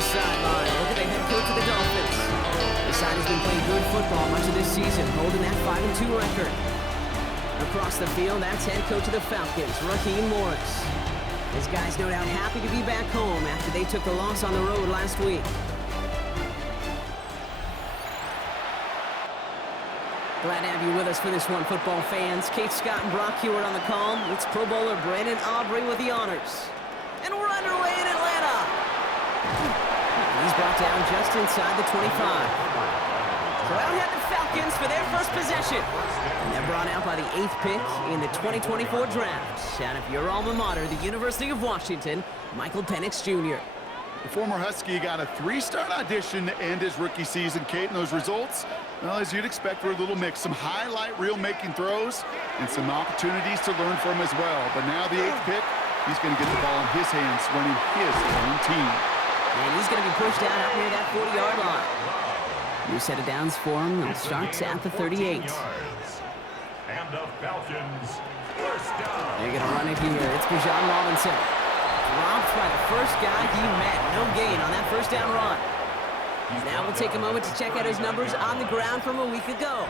sideline. Look at the head coach of the Dolphins. The side has been playing good football much of this season, holding that 5-2 record. Across the field, that's head coach of the Falcons, Achane Morris. His guys no doubt happy to be back home after they took the loss on the road last week. Glad to have you with us for this one, football fans. Kate Scott and Brock Hewitt on the call. It's Pro Bowler Brandon Aubrey with the honors. And we're underway in Atlanta. He's brought down just inside the 25. So out head the Falcons for their first possession. And they're brought out by the 8th pick in the 2024 draft. Out of your alma mater, the University of Washington, Michael Penix Jr. The former Husky got a 3-star audition to end his rookie season. Kate, and those results, well, as you'd expect, were a little mix. Some highlight reel making throws and some opportunities to learn from as well. But now the 8th pick, he's going to get the ball in his hands running his own team. And he's going to be pushed out up near that 40-yard line. New set of downs for him. They'll start at the 38. And the Falcons first down. They're going to run it here. It's Bijan Robinson. Dropped by the first guy he met. No gain on that first down run. Now we'll take a moment to check out his numbers on the ground from a week ago.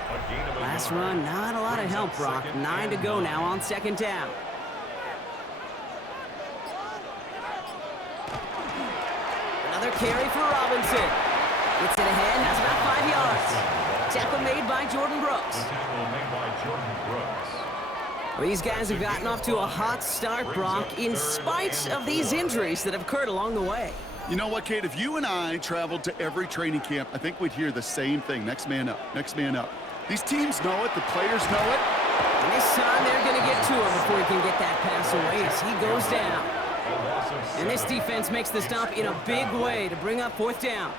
Last run, not a lot of help, Brock. 9 to go now on second down. Another carry for Robinson. Gets it ahead, has about 5 yards. Tackle made by Jordan Brooks. Well, these guys have gotten off to a hot start, Brock, in spite of these injuries that have occurred along the way. You know what, Kate? If you and I traveled to every training camp, I think we'd hear the same thing. Next man up, next man up. These teams know it. The players know it. And this time they're going to get to him before he can get that pass away as he goes down. And this defense makes the stop in a big way to bring up 4th down.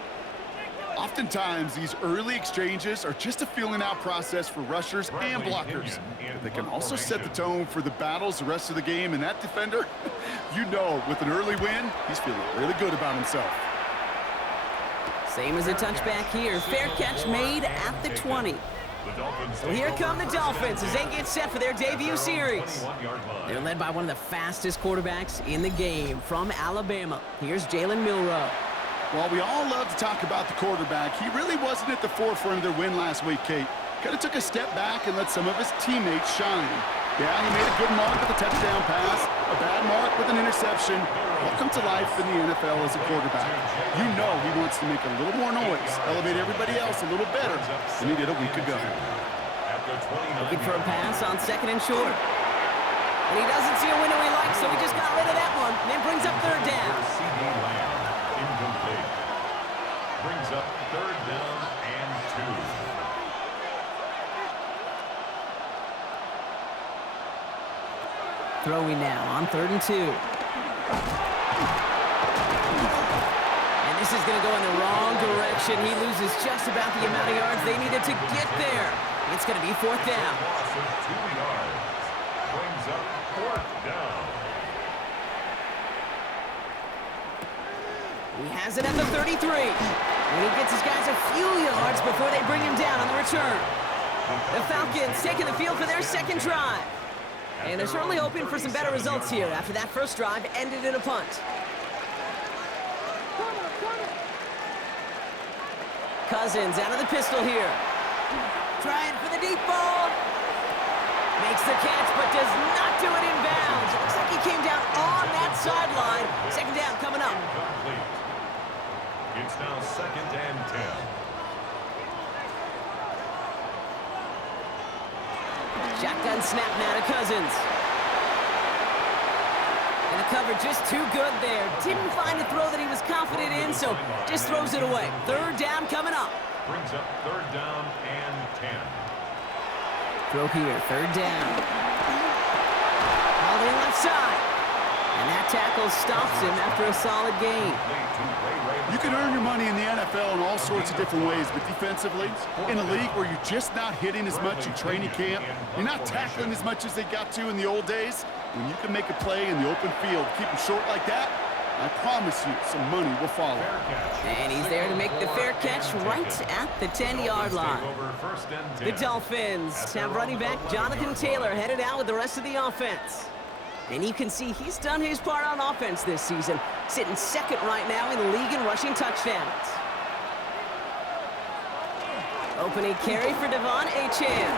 Oftentimes, these early exchanges are just a feeling-out process for rushers and blockers. But they can also set the tone for the battles the rest of the game. And that defender, you know, with an early win, he's feeling really good about himself. Same as a touchback here. Fair catch made at the 20. So here come the Dolphins as they get set for their debut series. They're led by one of the fastest quarterbacks in the game from Alabama. Here's Jalen Milroe. While we all love to talk about the quarterback, he really wasn't at the forefront of their win last week, Kate. Kind of took a step back and let some of his teammates shine. Yeah, he made a good mark with a touchdown pass, a bad mark with an interception. Welcome to life in the NFL as a quarterback. You know he wants to make a little more noise, elevate everybody else a little better than he did a week ago. Looking for a pass on 2nd and short. And he doesn't see a window he likes, so he just got rid of that one. And then brings up 3rd down. Incomplete. Brings up 3rd down and 2. Throwing now on 3rd and 2. And this is going to go in the wrong direction. He loses just about the amount of yards they needed to get there. It's going to be 4th down. Loss of 2 yards. Brings up 4th down. He has it at the 33. And he gets his guys a few yards before they bring him down on the return. The Falcons taking the field for their 2nd drive. And they're certainly hoping for some better results here after that first drive ended in a punt. Cousins out of the pistol here. Trying for the deep ball. Makes the catch, but does not do it in bounds. Looks like he came down on that sideline. 2nd down coming up. Incomplete. It's now 2nd and 10. Shotgun snap now to Cousins. And the cover just too good there. Didn't find a throw that he was confident in, so just throws it away. 3rd down coming up. Brings up 3rd down and 10. Throw here, 3rd down. Held in left side. And that tackle stops him after a solid gain. You can earn your money in the NFL in all sorts of different ways, but defensively, in a league where you're just not hitting as much in training camp, you're not tackling as much as they got to in the old days, when you can make a play in the open field, keep them short like that, I promise you some money will follow. And he's there to make the fair catch right at the 10-yard line. The Dolphins have running back Johnathan Taylor headed out with the rest of the offense. And you can see he's done his part on offense this season, sitting second right now in the league in rushing touchdowns. Opening carry for Achane.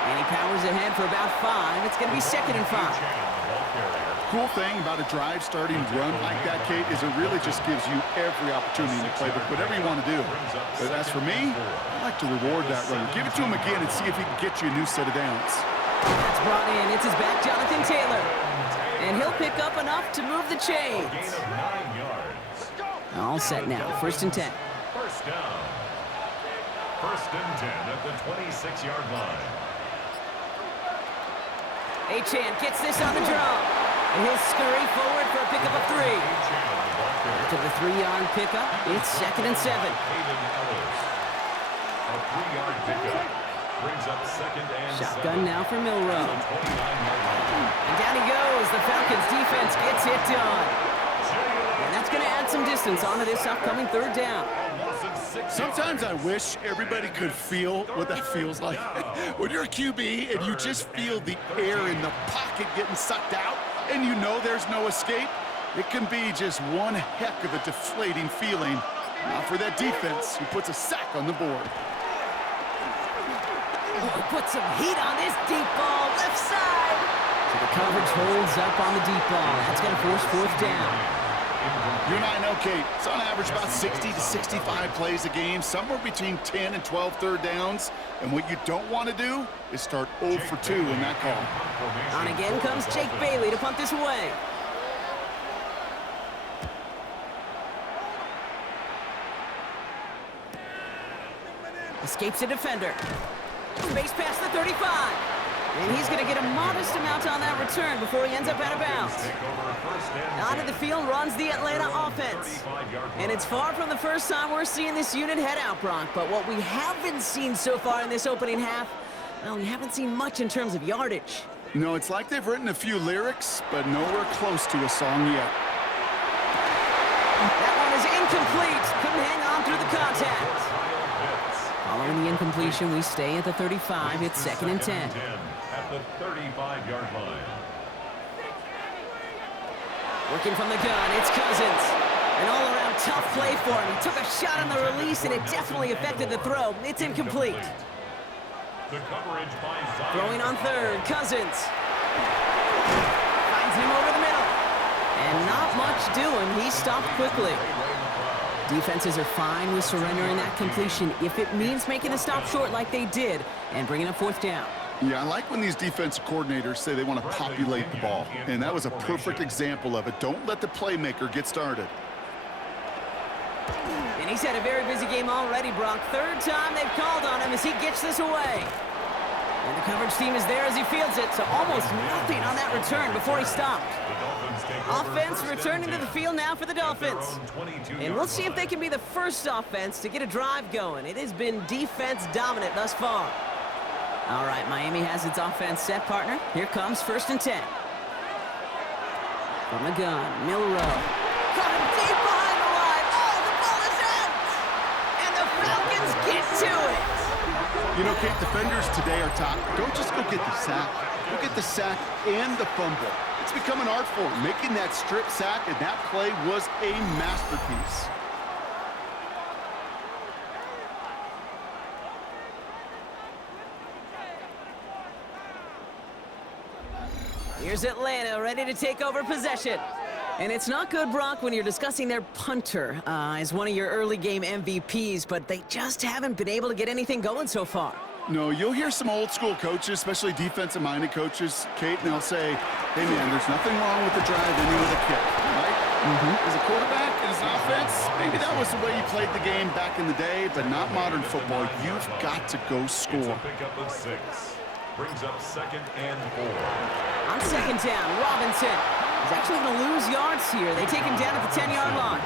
And he powers ahead for about 5. It's going to be 2nd and 5. Cool thing about a drive starting run like that, Kate, is it really just gives you every opportunity to play with whatever you want to do. But as for me, I like to reward that run. Give it to him again and see if he can get you a new set of downs. That's brought in. It's his back, Johnathan Taylor. And he'll pick up enough to move the chains. All set now. 1st and 10. First down. 1st and 10 at the 26-yard line. Achane gets this on the draw. And he'll scurry forward for a pickup of 3. To the 3-yard pickup, it's 2nd and 7. A 3-yard pickup brings up 2nd and 7. Shotgun now for Milroe. And down he goes. The Falcons defense gets it done. And that's going to add some distance onto this upcoming 3rd down. Sometimes I wish everybody could feel what that feels like. When you're a QB and you just feel the air in the pocket getting sucked out and you know there's no escape, it can be just one heck of a deflating feeling. Now for that defense who puts a sack on the board. Oh, put some heat on this deep ball, left side. So the coverage holds up on the deep ball. That's going to force 4th down. You and I know, Kate, it's on average about 60 to 65 plays a game, somewhere between 10 and 12 third downs. And what you don't want to do is start 0 for 2 in that call. On again comes Jake Bailey to punt this away. Escapes a defender. Space past the 35. And he's going to get a modest amount on that return before he ends up out of bounds. Onto the field runs the Atlanta offense. And it's far from the first time we're seeing this unit head out, Brock. But what we haven't seen so far in this opening half, well, we haven't seen much in terms of yardage. No, it's like they've written a few lyrics, but nowhere close to a song yet. That one is incomplete. Couldn't hang on through the contact. Following the incompletion, we stay at the 35. It's 2nd and 10. At the 35-yard line. Working from the gun, it's Cousins. An all-around tough play for him. He took a shot on the release, and it definitely affected the throw. It's incomplete. The coverage by Zion. Throwing on 3rd, Cousins. Finds him over the middle. And not much doing. He stopped quickly. Defenses are fine with surrendering that completion if it means making a stop short like they did and bringing up 4th down. Yeah, I like when these defensive coordinators say they want to populate the ball. And that was a perfect example of it. Don't let the playmaker get started. And he's had a very busy game already, Brock. 3rd time they've called on him as he gets this away. And the coverage team is there as he fields it, so almost nothing on that return before he stopped. Offense returning to the field now for the Dolphins. And we'll see if they can be the first offense to get a drive going. It has been defense dominant thus far. All right, Miami has its offense set, partner. Here comes 1st and 10. From the gun, Milroe. Caught him deep behind the line. Oh, the ball is out! And the Falcons get to it! You know, Kate, defenders today are top. Don't just go get the sack. Go get the sack and the fumble. It's become an art form. Making that strip sack and that play was a masterpiece. Here's Atlanta ready to take over possession. And it's not good, Brock, when you're discussing their punter as one of your early game MVPs, but they just haven't been able to get anything going so far. No, you'll hear some old school coaches, especially defensive-minded coaches, Kate, and they'll say, hey, man, there's nothing wrong with the drive ending with a kick, right? As a quarterback, as an offense, maybe that was the way you played the game back in the day, but not modern football. You've got to go score. It's a pickup of 6. Brings up 2nd and 4. On 2nd down, Robinson is actually going to lose yards here. They take him down at the 10-yard line.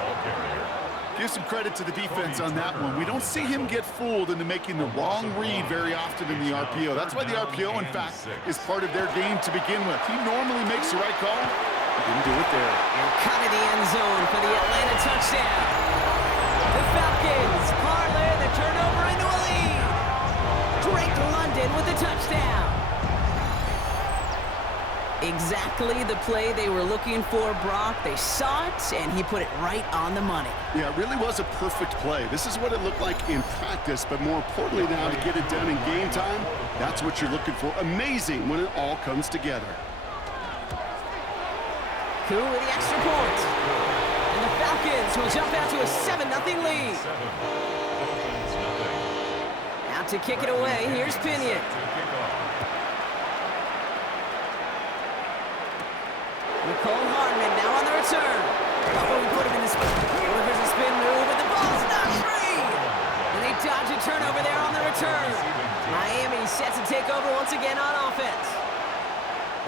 Give some credit to the defense on that one. We don't see him get fooled into making the wrong read very often in the RPO. That's why the RPO, in fact, is part of their game to begin with. He normally makes the right call. He didn't do it there. And cut in the end zone for the Atlanta touchdown. The Falcons parlay the turnover into a lead. Drake London with the touchdown. Exactly the play they were looking for, Brock. They saw it, and he put it right on the money. Yeah, it really was a perfect play. This is what it looked like in practice, but more importantly now to get it done in game time, that's what you're looking for. Amazing when it all comes together. Koo with the extra point. And the Falcons will jump out to a 7-0 lead. Out to kick it away, here's Pinion. Nicole Hardman now on the return. Oh, he put him in the spin. Delivers a spin move, and the ball's not free. And they dodge a turnover there on the return. Miami set to take over once again on offense.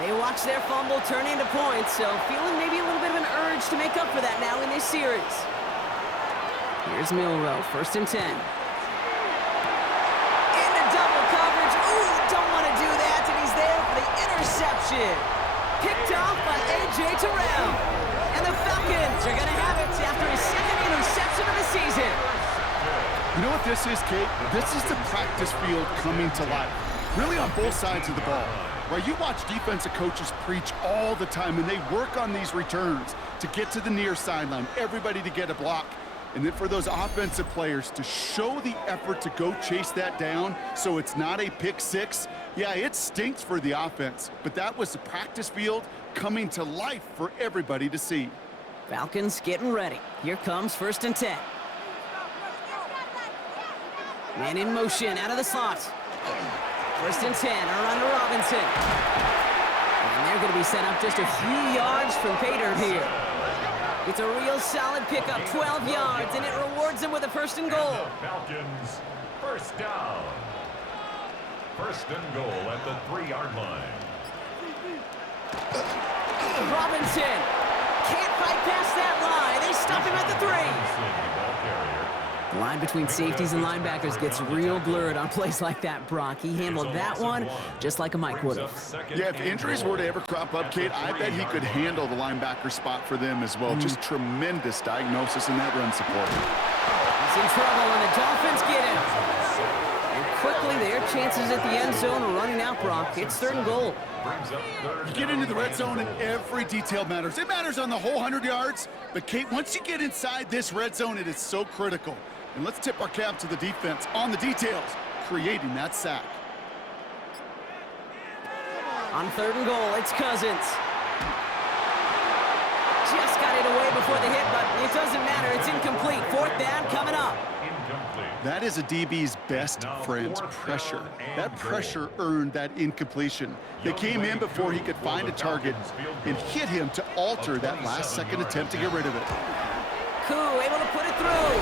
They watch their fumble turn into points, so feeling maybe a little bit of an urge to make up for that now in this series. Here's Milroe, 1st and 10. Into double coverage. Ooh, don't want to do that, and he's there for the interception. Picked off by A.J. Terrell. And the Falcons are going to have it after his 2nd interception of the season. You know what this is, Kate? This is the practice field coming to life. Really on both sides of the ball. Right, you watch defensive coaches preach all the time, and they work on these returns to get to the near sideline, everybody to get a block. And then for those offensive players to show the effort to go chase that down so it's not a pick six, yeah, it stinks for the offense. But that was the practice field coming to life for everybody to see. Falcons getting ready. Here comes 1st and 10. Man in motion out of the slot. 1st and 10, around to Robinson. And they're going to be set up just a few yards from Pater here. It's a real solid pickup, 12 yards, and it rewards them with a 1st and goal. Falcons, 1st down. 1st and goal at the 3-yard line. Robinson can't fight past that line. They stop him at the 3. The line between safeties and linebackers gets real blurred on plays like that, Brock. He handled that one just like a Mike would have. Yeah, if injuries were to ever crop up, Kate, I bet he could handle the linebacker spot for them as well. Just tremendous diagnosis in that run support. He's in trouble, and the Dolphins get him. And quickly, their chances at the end zone are running out, Brock. It's 3rd and goal. You get into the red zone, and every detail matters. It matters on the whole 100 yards. But, Kate, once you get inside this red zone, it is so critical. And let's tip our cap to the defense on the details, creating that sack. On 3rd and goal, it's Cousins. Just got it away before the hit, but it doesn't matter. It's incomplete. 4th down coming up. That is a DB's best friend's pressure. That pressure earned that incompletion. They came in before he could find a target and hit him to alter that last-second attempt to get rid of it. Koo able to put it through.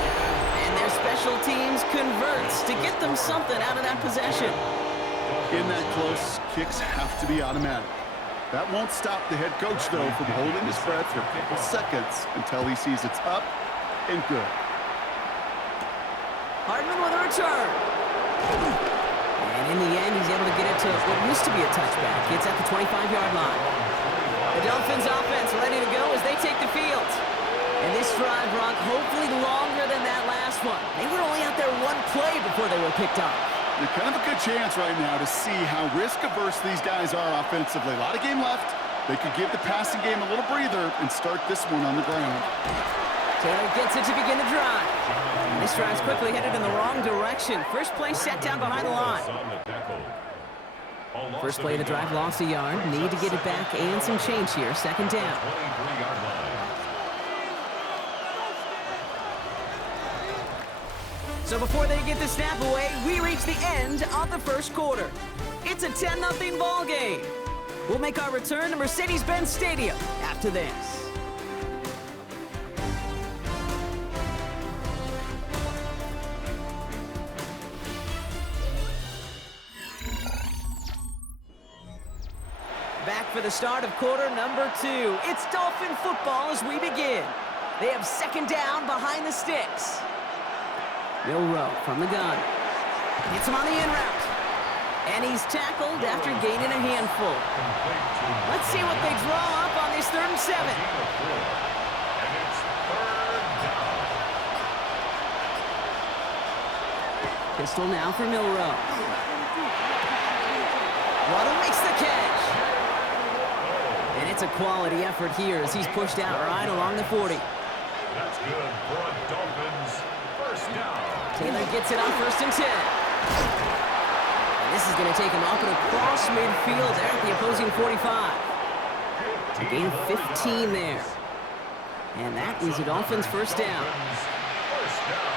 And their special teams converts to get them something out of that possession. In that close, kicks have to be automatic. That won't stop the head coach, though, from holding his breath for a couple seconds until he sees it's up and good. Hardman with a return. And in the end, he's able to get it to what used to be a touchback. It's at the 25-yard line. The Dolphins offense ready to go as they take the field. And this drive, Brock, hopefully longer than that last one. They were only out there one play before they were picked off. They're kind of a good chance right now to see how risk-averse these guys are offensively. A lot of game left. They could give the passing game a little breather and start this one on the ground. Taylor gets it to begin the drive. And this drive's quickly headed in the wrong direction. First play set down behind the line. First play of the drive lost a yard. Need to get it back and some change here. 2nd down. So before they get the snap away, we reach the end of the 1st quarter. It's a 10-0 ball game. We'll make our return to Mercedes-Benz Stadium after this. Back for the start of quarter number 2. It's Dolphin football as we begin. They have 2nd down behind the sticks. Milroe from the gun. Hits him on the in route. And he's tackled after gaining a handful. Let's see what they draw up on this 3rd and 7. And it's 3rd down. Pistol now for Milroe. Waddle makes the catch. It's a quality effort here as he's pushed out right along the 40. That's good for a Dolphins first down. Taylor gets it on 1st and 10. And this is going to take him up and across midfield there at the opposing 45. A gain of 15 there. And that is a Dolphins first down. First down.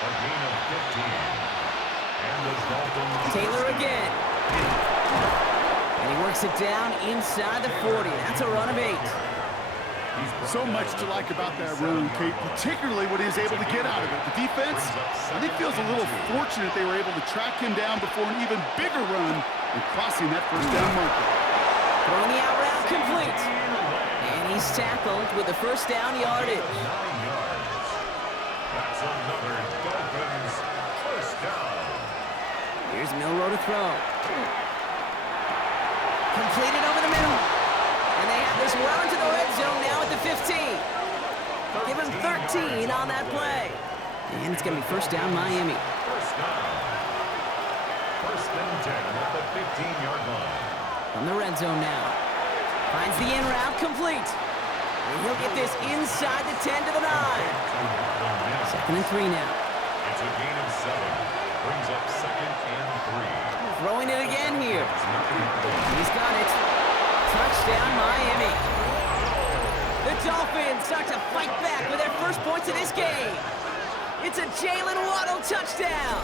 A gain of 15. And the Dolphins. Taylor again. And he works it down inside the 40. That's a run of 8. So much to like about that run, Kate, particularly what he was able to get out of it. The defense, I think, feels a little fortunate they were able to track him down before an even bigger run and crossing that first down marker. Throwing the out route complete. And he's tackled with the first down yardage. 9 yards. That's another Dolphins first down. Here's Milroe to throw. Completed over the middle. And they have this well into the red zone now at the 15. Give him 13 on that play. And it's going to be first down Miami. First down. First and 10 at the 15-yard line. From the red zone now. Finds the in route complete. And he'll get this inside the 10 to the 9. 2nd and 3 now. It's a gain of 7. Brings up 2nd and 3. Throwing it again here. He's got it. Touchdown, Miami. The Dolphins start to fight back with their first points of this game. It's a Jalen Waddle touchdown.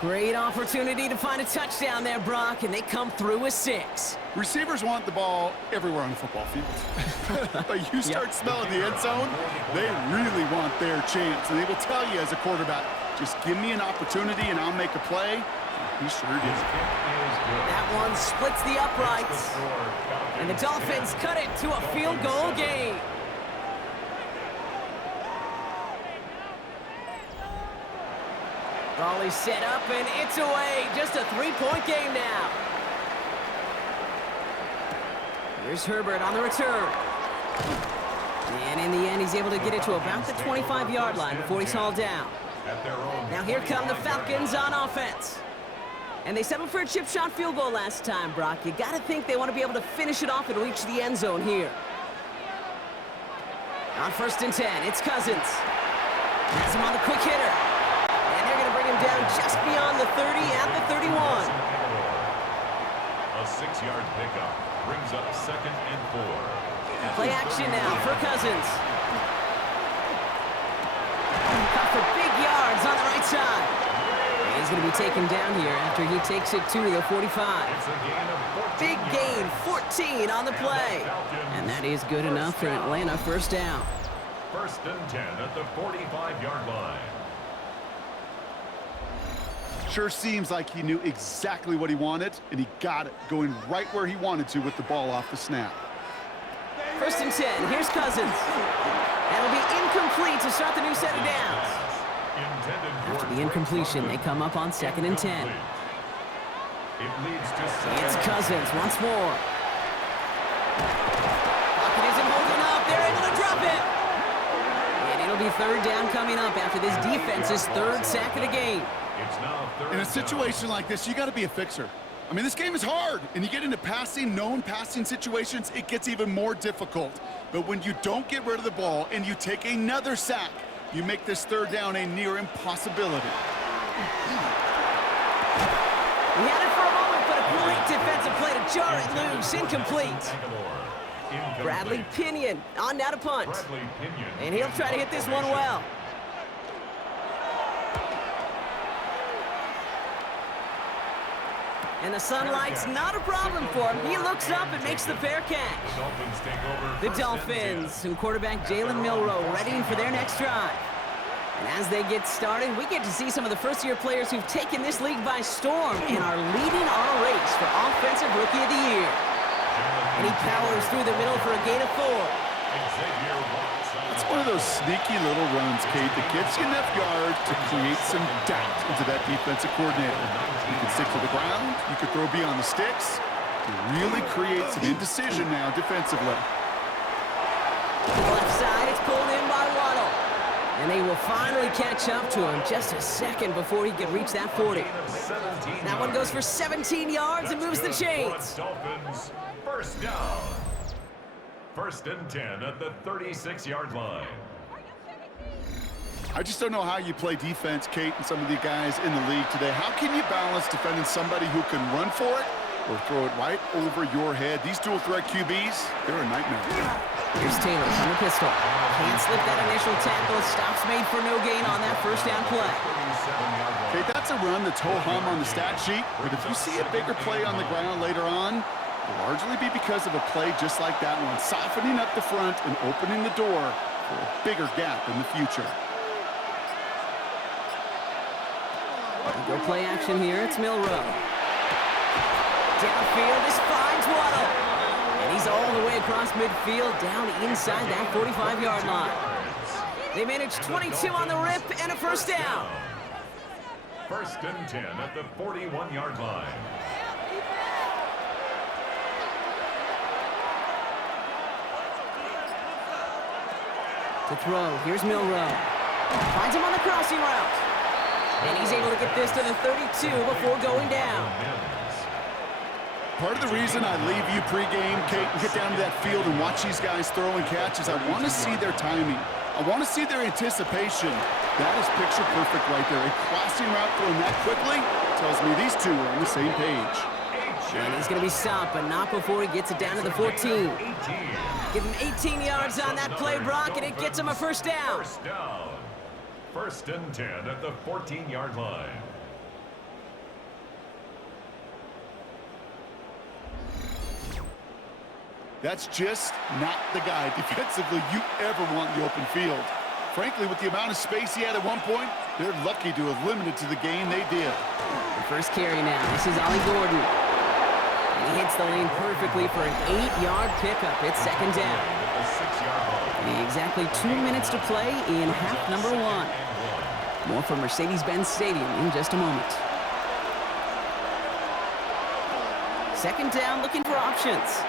Great opportunity to find a touchdown there, Brock, and they come through with 6. Receivers want the ball everywhere on the football field. But you start smelling the end zone, they really want their chance. And they will tell you as a quarterback, just give me an opportunity and I'll make a play. He sure did. That one splits the uprights. And the Dolphins cut it to a field goal game. Raleigh set up and it's away. Just a 3-point game now. Here's Herbert on the return. And in the end, he's able to get it to about the 25-yard line before he's hauled down. Now here come the Falcons on offense. And they settled for a chip shot field goal last time, Brock. You got to think they want to be able to finish it off and reach the end zone here. On 1st and 10, it's Cousins. Has him on the quick hitter. And they're going to bring him down just beyond the 30 at the 31. A 6-yard pickup brings up 2nd and 4. Play action now for Cousins. Caught for big yards on the right side. And he's going to be taken down here after he takes it to the 45. Big gain, 14 on the play. And that is good enough for an Atlanta first down. 1st and 10 at the 45-yard line. Sure seems like he knew exactly what he wanted, and he got it, going right where he wanted to with the ball off the snap. 1st and 10, here's Cousins. That'll be incomplete to start the new set of downs. After the incompletion, they come up on 2nd and 10. It's Cousins once more. Pocket isn't holding up. They're able to drop it. And it'll be 3rd down coming up after this defense's 3rd sack of the game. In a situation like this, you got to be a fixer. I mean, this game is hard, and you get into known passing situations, it gets even more difficult. But when you don't get rid of the ball and you take another sack, you make this 3rd down a near impossibility. We had it for a moment, but a great defensive play to jar it loose. Incomplete. Bradley Pinion on now to punt. And he'll try to hit this one well. And the sunlight's not a problem for him. He looks up and makes the fair catch. The Dolphins and quarterback Jalen Milroe ready for their next drive. And as they get started, we get to see some of the first-year players who've taken this league by storm and are leading our race for Offensive Rookie of the Year. And he powers through the middle for a gain of 4. It's one of those sneaky little runs, Kate, that gives you enough yards to create some doubt into that defensive coordinator. You can stick to the ground, you can throw beyond the sticks. It really creates some indecision now defensively. To the left side, it's pulled in by Waddle. And they will finally catch up to him just a second before he could reach that 40. That one goes for 17 yards and moves the chains. Dolphins, first down. First and 10 at the 36-yard line. I just don't know how you play defense, Kate, and some of the guys in the league today. How can you balance defending somebody who can run for it or throw it right over your head? These dual-threat QBs, they're a nightmare. Here's Taylor from the pistol. Can't slip that initial tackle. Stops made for no gain on that first down play. Okay, that's a run that's ho-hum on the stat sheet, but if you see a bigger play on the ground later on, it'll largely be because of a play just like that one, softening up the front and opening the door for a bigger gap in the future. Go play action here. It's Milroe. Downfield, this finds Waddle. And he's all the way across midfield, down inside that 45-yard line. They managed 22 on the rip and a first down. First and 10 at the 41-yard line. To throw, here's Milroe. Finds him on the crossing route. And he's able to get this to the 32 before going down. Part of the reason I leave you pregame, Kate, and get down to that field and watch these guys throw and catch is I want to see their timing. I want to see their anticipation. That is picture perfect right there. A crossing route thrown that quickly tells me these two are on the same page. And he's going to be stopped, but not before he gets it down to the 14. Give him 18 yards on that play, Brock, and it gets him a first down. First and 10 at the 14-yard line. That's just not the guy defensively you ever want in the open field. Frankly, with the amount of space he had at one point, they're lucky to have limited to the gain they did. The first carry now. This is Ollie Gordon. And he hits the lane perfectly for an 8-yard pickup. It's second down. Exactly 2 minutes to play in half number 1. More from Mercedes-Benz Stadium in just a moment. Second down, looking for options.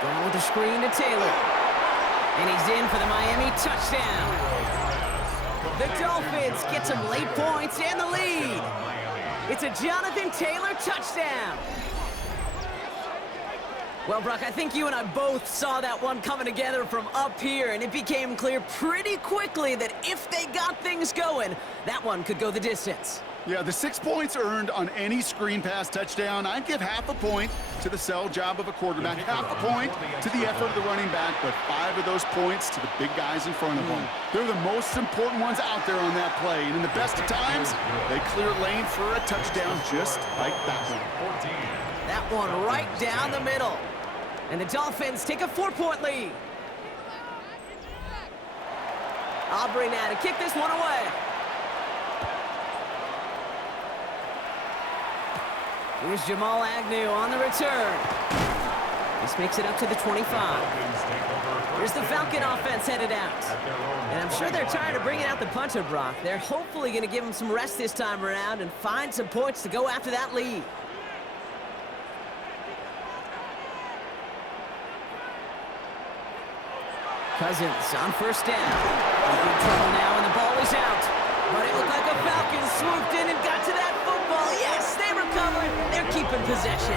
Going with the screen to Taylor. And he's in for the Miami touchdown. The Dolphins get some late points and the lead. It's a Johnathan Taylor touchdown. Well, Brock, I think you and I both saw that one coming together from up here, and it became clear pretty quickly that if they got things going, that one could go the distance. Yeah, the 6 points earned on any screen pass touchdown. I'd give half a point to the sell job of a quarterback, half a point to the effort of the running back, but 5 of those points to the big guys in front of them. They're the most important ones out there on that play, and in the best of times, they clear lane for a touchdown just like that one. That one right down the middle. And the Dolphins take a 4-point lead. Aubrey now to kick this one away. Here's Jamal Agnew on the return. This makes it up to the 25. Here's the Falcon offense headed out. And I'm sure they're tired of bringing out the punter, Brock. They're hopefully going to give him some rest this time around and find some points to go after that lead. Cousins on first down. In trouble now, and the ball is out. But it looked like the Falcons swooped in and got to that football. Yes, they recovered. They're keeping possession.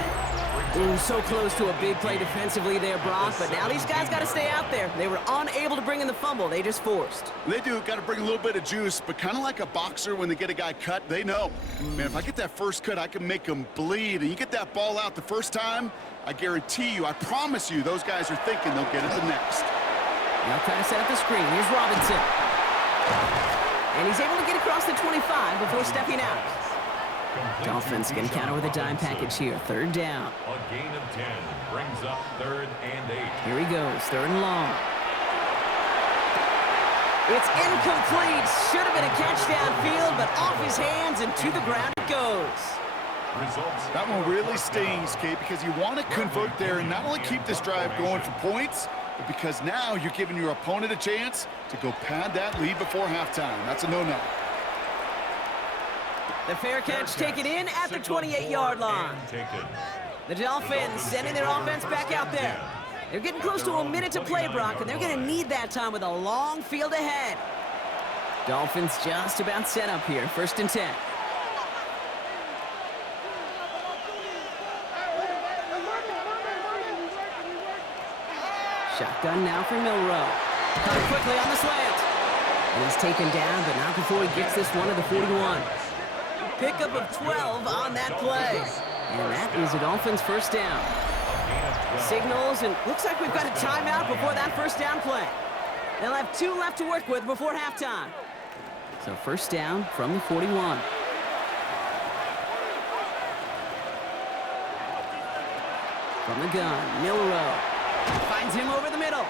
Ooh, so close to a big play defensively there, Brock. But now these guys got to stay out there. They were unable to bring in the fumble. They just forced. They do. Got to bring a little bit of juice, but kind of like a boxer when they get a guy cut, they know. Man, if I get that first cut, I can make them bleed. And you get that ball out the first time, I guarantee you, I promise you, those guys are thinking they'll get it the next. Now trying to set up the screen. Here's Robinson. And he's able to get across the 25 before stepping out. Dolphins going to counter with a dime package here. Third down. A gain of 10 brings up 3rd and 8. Here he goes. 3rd and long. It's incomplete. Should have been a catch downfield, but off his hands and to the ground it goes. That one really stings, Kate, because you want to convert there and not only keep this drive going for points, but because now you're giving your opponent a chance to go pad that lead before halftime. That's a no-no. The fair catch taken in at the 28-yard line. The Dolphins sending their offense back out there. They're getting close to a minute to play, Brock, and they're going to need that time with a long field ahead. Dolphins just about set up here. 1st and 10. Shotgun now for Milroe. Caught quickly on the slant. And he's taken down, but not before he gets this one to the 41. Pickup of 12 on that play. And that is a Dolphins 1st down. Signals, and looks like we've got a timeout before that 1st down play. They'll have 2 left to work with before halftime. So 1st down from the 41. From the gun, Milroe finds him over the middle.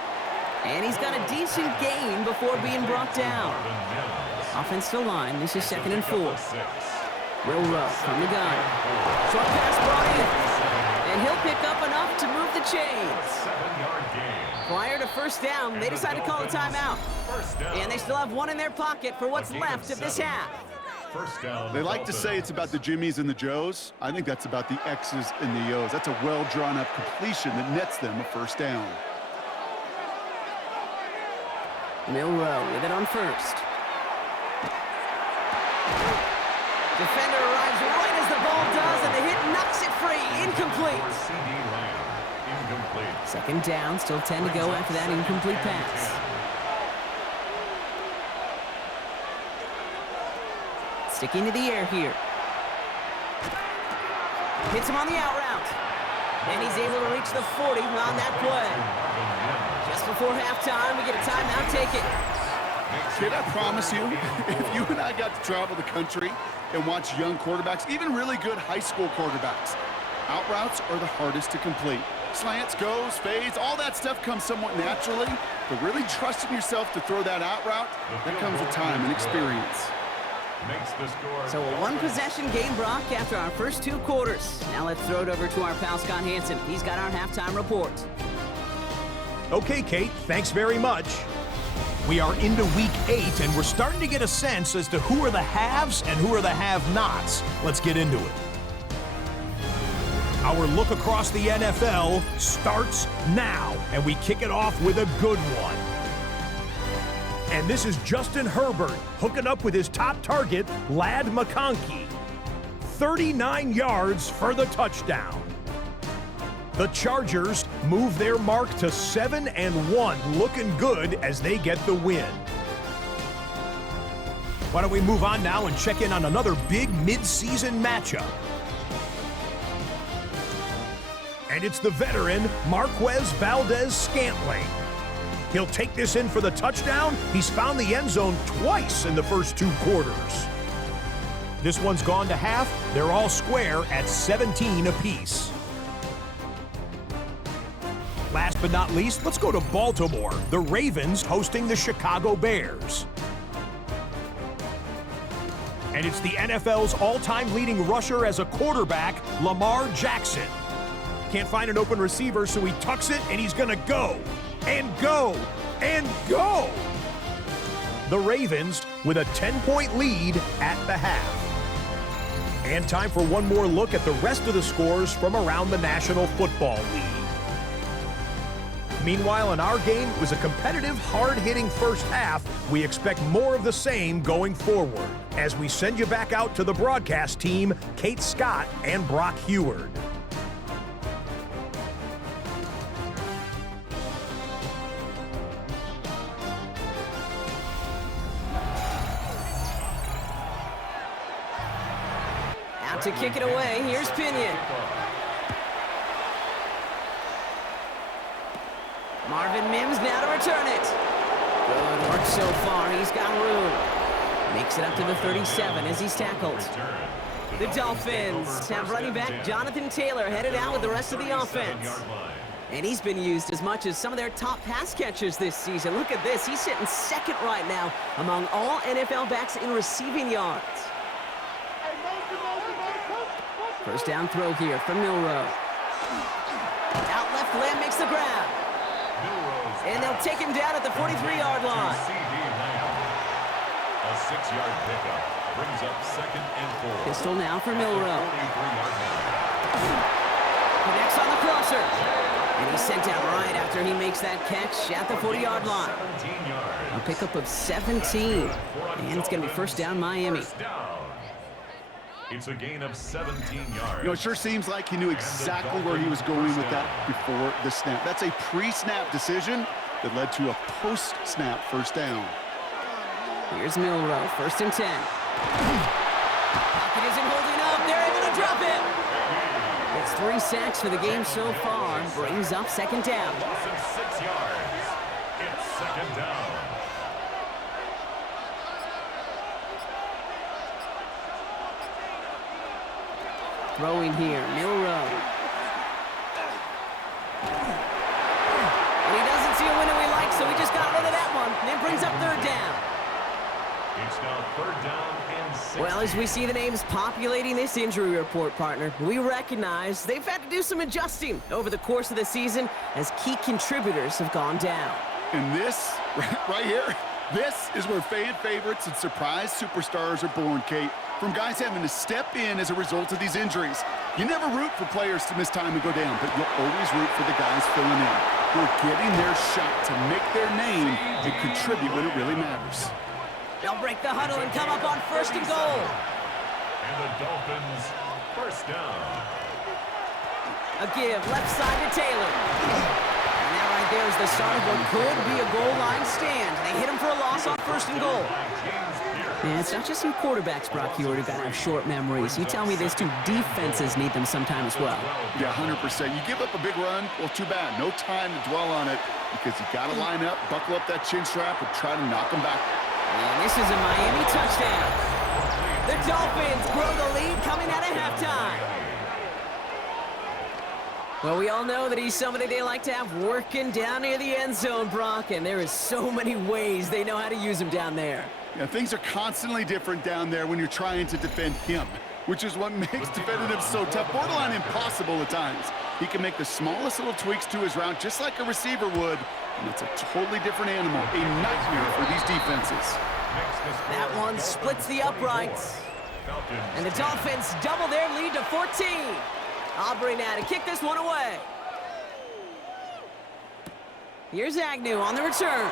And he's got a decent gain before being brought down. Offensive line, this is 2nd and 4. Milroe from the gun. Short pass brought in. And he'll pick up enough to move the chains. 7-yard gain. Prior to 1st down, they decide to call a timeout. And they still have 1 in their pocket for what's left of this half. 1st down. They like to say it's about the Jimmies and the Joes. I think that's about the X's and the O's. That's a well-drawn-up completion that nets them a 1st down. Milroe with it on 1st. Defender arrives right as the ball does, and the hit knocks it free. Incomplete. Ceedee Lamb. Incomplete. 2nd down, still 10 to go after that incomplete pass. Sticking to the air here. Hits him on the out route. And he's able to reach the 40 on that play. Just before halftime, we get a timeout taken. Kid, I promise you, if you and I got to travel the country and watch young quarterbacks, even really good high school quarterbacks, out routes are the hardest to complete. Slants, goes, fades, all that stuff comes somewhat naturally, but really trusting yourself to throw that out route, that comes with time and experience. Makes the score. So a 1-possession game, Brock, after our first 2 quarters. Now let's throw it over to our pal Scott Hansen. He's got our halftime report. Okay, Kate, thanks very much. We are into week 8, and we're starting to get a sense as to who are the haves and who are the have-nots. Let's get into it. Our look across the NFL starts now, and we kick it off with a good one. And this is Justin Herbert hooking up with his top target, Ladd McConkey. 39 yards for the touchdown. The Chargers move their mark to 7-1, looking good as they get the win. Why don't we move on now and check in on another big mid-season matchup. And it's the veteran, Marquez Valdez-Scantling. He'll take this in for the touchdown. He's found the end zone twice in the first 2 quarters. This one's gone to half. They're all square at 17 apiece. Last but not least, let's go to Baltimore. The Ravens hosting the Chicago Bears. And it's the NFL's all-time leading rusher as a quarterback, Lamar Jackson. Can't find an open receiver, so he tucks it, and he's going to go. And go, and go! The Ravens with a 10-point lead at the half. And time for one more look at the rest of the scores from around the National Football League. Meanwhile, in our game, it was a competitive, hard-hitting first half. We expect more of the same going forward as we send you back out to the broadcast team, Kate Scott and Brock Heward. To kick it away, here's Pinion. Marvin Mims now to return it. Good work so far, he's got room. Makes it up to the 37 as he's tackled. The Dolphins have running back Johnathan Taylor headed out with the rest of the offense. And he's been used as much as some of their top pass catchers this season. Look at this, he's sitting 2nd right now among all NFL backs in receiving yards. First down throw here from Milroe. Out left, Lamb makes the grab. And they'll take him down at the 43-yard line. A 6-yard pickup brings up 2nd and 4. Pistol now for Milroe. Connects on the crosser. And he's sent out right after he makes that catch at the 40-yard line. 17 yards. A pickup of 17. And it's going to be first down, Miami. First down. It's a gain of 17 yards. You know, it sure seems like he knew exactly where he was going with that before the snap. That's a pre-snap decision that led to a post-snap first down. Here's Milroe, first and 10. Pocket isn't holding up. They're able to drop it. It's 3 sacks for the game so far. Brings up second down. Loss of 6 yards. It's second down. Throwing here, Milroe. And he doesn't see a window he likes, so he just got rid of that one. And it brings up third down. It's now third down and 6. Well, as we see the names populating this injury report, partner, we recognize they've had to do some adjusting over the course of the season as key contributors have gone down. And this, right here, this is where fan favorites and surprise superstars are born, Kate. From guys having to step in as a result of these injuries. You never root for players to miss time and go down, but you'll always root for the guys filling in, who are getting their shot to make their name and contribute when it really matters. They'll break the huddle and come up on first and goal. And the Dolphins first down. A give, left side to Taylor. And that right there is the start of what could be a goal line stand. They hit him for a loss on first and goal. Yeah, it's not just you quarterbacks, Brock, you already got to have short memories. You tell me this too, defenses need them sometime as well. Yeah, 100%. You give up a big run, well, too bad. No time to dwell on it because you got to line up, buckle up that chin strap, and try to knock them back. And this is a Miami touchdown. The Dolphins grow the lead coming out of halftime. Well, we all know that he's somebody they like to have working down near the end zone, Brock, and there is so many ways they know how to use him down there. Yeah, things are constantly different down there when you're trying to defend him, which is what makes defending him so tough, borderline impossible at times. He can make the smallest little tweaks to his route just like a receiver would, and it's a totally different animal, a nightmare for these defenses. That one splits the uprights. And the Dolphins double their lead to 14. Aubrey now to kick this one away. Here's Agnew on the return.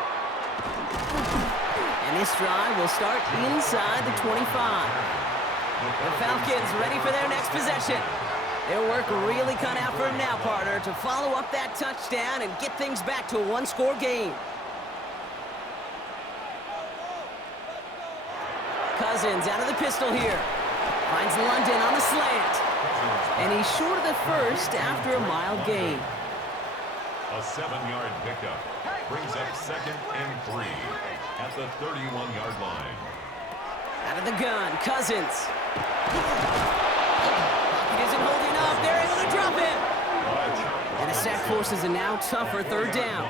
And this drive will start inside the 25. The Falcons ready for their next possession. Their work really cut out for them now, partner, to follow up that touchdown and get things back to a one-score game. Cousins out of the pistol here. Finds London on the slant. And he's short of the first after a mild gain. A 7-yard pickup brings up second and 3 at the 31-yard line. Out of the gun, Cousins. Pocket isn't holding up. They're able to drop it. And the sack forces a now tougher third down.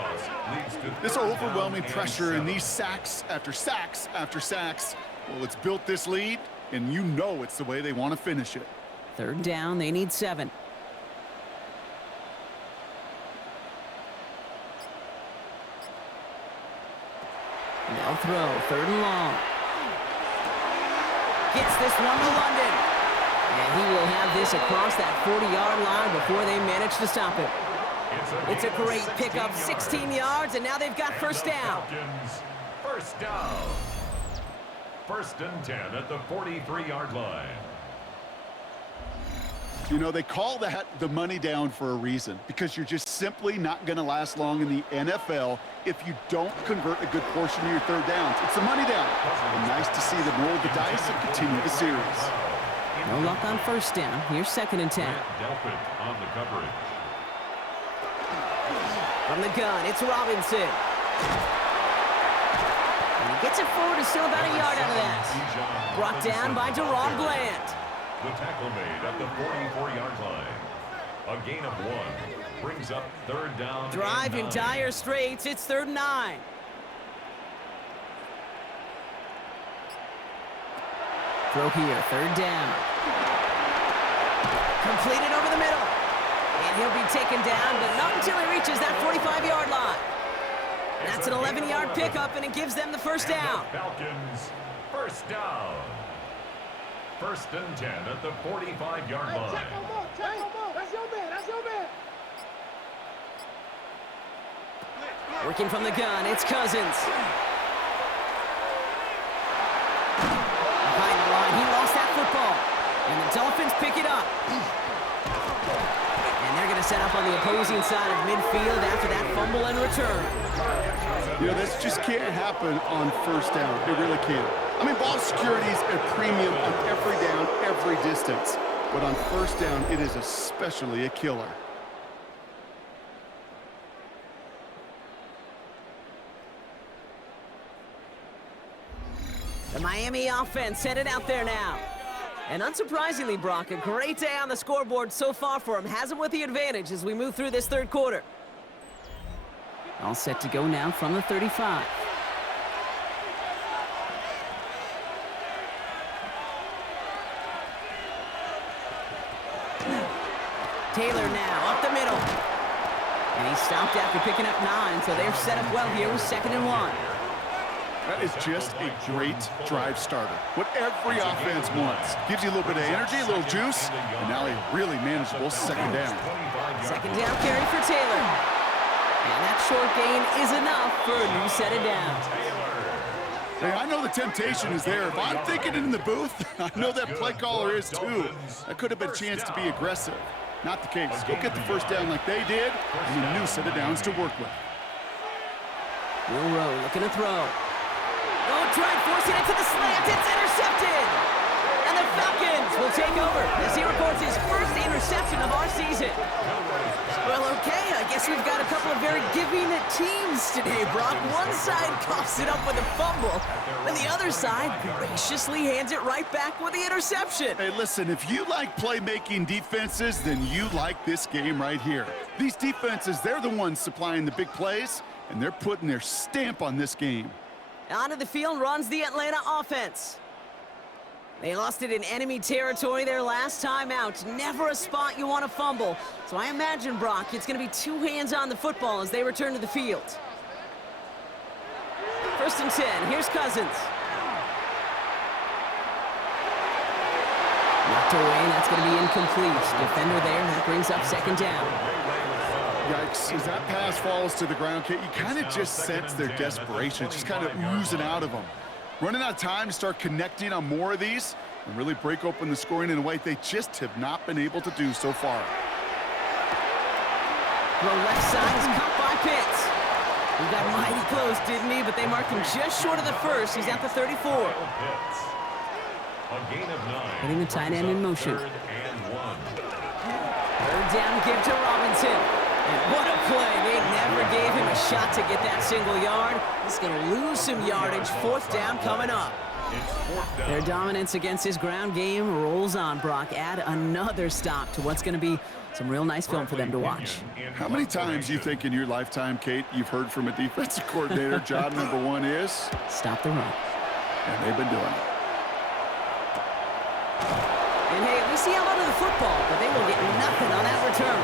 This overwhelming pressure and these sacks after sacks after sacks, well, it's built this lead, and you know it's the way they want to finish it. Third down, they need 7. They'll throw, third and long. Gets this one to London. And he will have this across that 40-yard line before they manage to stop it. It's a great pickup, 16 yards, and now they've got first down. First down. First and 10 at the 43-yard line. You know, they call that the money down for a reason, because you're just simply not going to last long in the NFL if you don't convert a good portion of your third downs. It's the money down. And nice to see them roll the dice and continue the series. No luck on first down. Here's second and 10. Delphin on the coverage. From the gun, it's Robinson. And he gets it forward to still about a yard out of that. Brought down by Deron Bland. The tackle made at the 44-yard line. A gain of 1 brings up third down. Drive in dire straits. It's third and 9. Throw here, third down. Completed over the middle. And he'll be taken down, but not until he reaches that 45-yard line. That's an 11-yard pickup, and it gives them the first down. Falcons, first down. First and 10 at the 45-yard line. That's your man. That's your man. Working from the gun, it's Cousins. Behind the line, he lost that football. And the Dolphins pick it up. And they're going to set up on the opposing side of midfield after that fumble and return. You know, this just can't happen on first down. It really can't. I mean, ball security is a premium on every down, every distance. But on first down, it is especially a killer. The Miami offense headed out there now. And unsurprisingly, Brock, a great day on the scoreboard so far for him. Has him with the advantage as we move through this third quarter. All set to go now from the 35. Taylor now up the middle. And he stopped after picking up 9, so they're set up well here with 2nd and 1. That is just a great drive starter. What every offense wants. Gives you a little bit of energy, a little juice, and now a really manageable 2nd down. 2nd down carry for Taylor. And that short gain is enough for a new set of downs. Hey, I know the temptation is there. If I'm thinking it in the booth, I know that play caller is too. That could have been a chance to be aggressive. Not the case. Go get the first down like they did, and a new set of downs to work with. Milroe looking to throw. Oh, tried forcing it to the slant. It's intercepted. And the Falcons will take over as he records his first interception of our season. Well, okay, I guess we've got a couple of very giving teams today, Brock. One side coughs it up with a fumble, and the other side graciously hands it right back with the interception. Hey, listen, if you like playmaking defenses, then you like this game right here. These defenses, they're the ones supplying the big plays, and they're putting their stamp on this game. Onto the field runs the Atlanta offense. They lost it in enemy territory their last time out. Never a spot you want to fumble. So I imagine, Brock, it's going to be 2 hands on the football as they return to the field. 1st and 10. Here's Cousins. Knocked away. That's going to be incomplete. Defender there. That brings up 2nd down. Yikes, as that pass falls to the ground, Kate, you kind of just sense their desperation, just kind of oozing out of them. Running out of time to start connecting on more of these and really break open the scoring in a way they just have not been able to do so far. The left side is caught by Pitts. He got mighty close, didn't he? But they marked him just short of the 1st. He's at the 34. Putting the tight end in motion. 3rd down give to Robinson. And what a play. They never gave him a shot to get that single yard. He's going to lose some yardage. 4th down coming up. Their dominance against his ground game rolls on, Brock. Add another stop to what's going to be some real nice film for them to watch. How many times do you think in your lifetime, Kate, you've heard from a defensive coordinator, job number 1 is? Stop the run. And they've been doing it. And hey, we see a lot of the football, but they will get nothing on that return.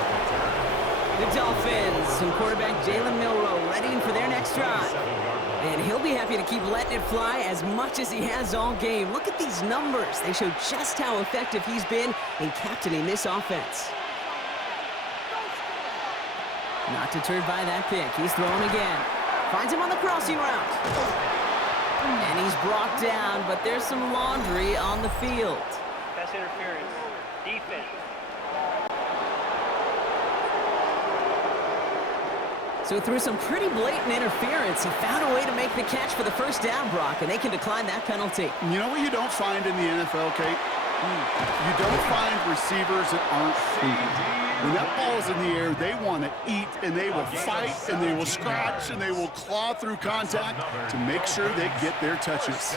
The Dolphins and quarterback Jalen Milroe readying for their next drive. And he'll be happy to keep letting it fly as much as he has all game. Look at these numbers. They show just how effective he's been in captaining this offense. Not deterred by that pick. He's throwing again. Finds him on the crossing route. And he's brought down, but there's some laundry on the field. Pass interference. Defense. So through some pretty blatant interference, he found a way to make the catch for the 1st down, Brock, and they can decline that penalty. You know what you don't find in the NFL, Kate? You don't find receivers that aren't food. When that ball is in the air, they want to eat, and they will fight, and they will scratch, and they will claw through contact to make sure they get their touches.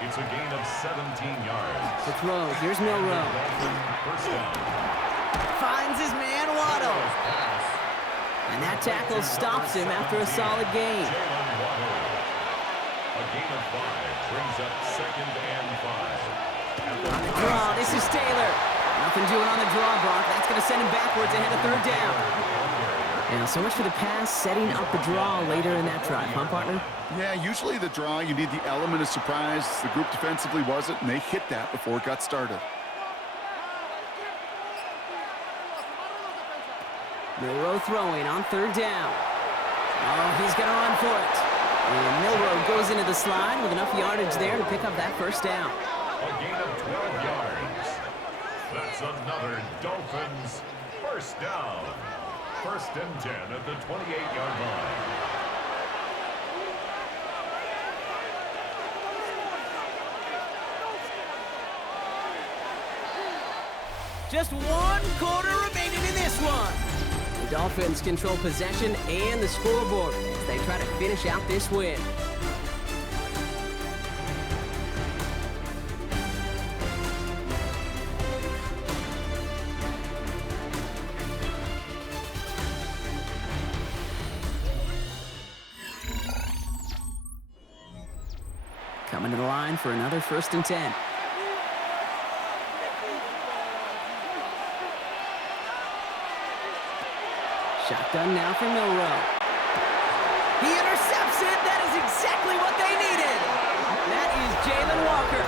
It's a gain of 17 yards. The throw, here's Milroe. Finds his man, Waddle. And that tackle stops him after a solid gain. A gain of 5 brings up 2nd and 5. On the draw, this is Taylor. Nothing doing on the draw, Brock. That's going to send him backwards ahead of 3rd down. Yeah, so much for the pass, setting up the draw later in that drive, huh, partner? Yeah, usually the draw, you need the element of surprise. The group defensively wasn't, and they hit that before it got started. Milroe throwing on 3rd down. Oh, he's going to run for it. And Milroe goes into the slide with enough yardage there to pick up that first down. A gain of 12 yards. That's another Dolphins first down. First and 10 at the 28-yard line. Just 1 quarter remaining in this one. The Dolphins control possession and the scoreboard as they try to finish out this win. Coming to the line for another first and 10. Shotgun now for Milroe. He intercepts it. That is exactly what they needed. That is Jalen Walker.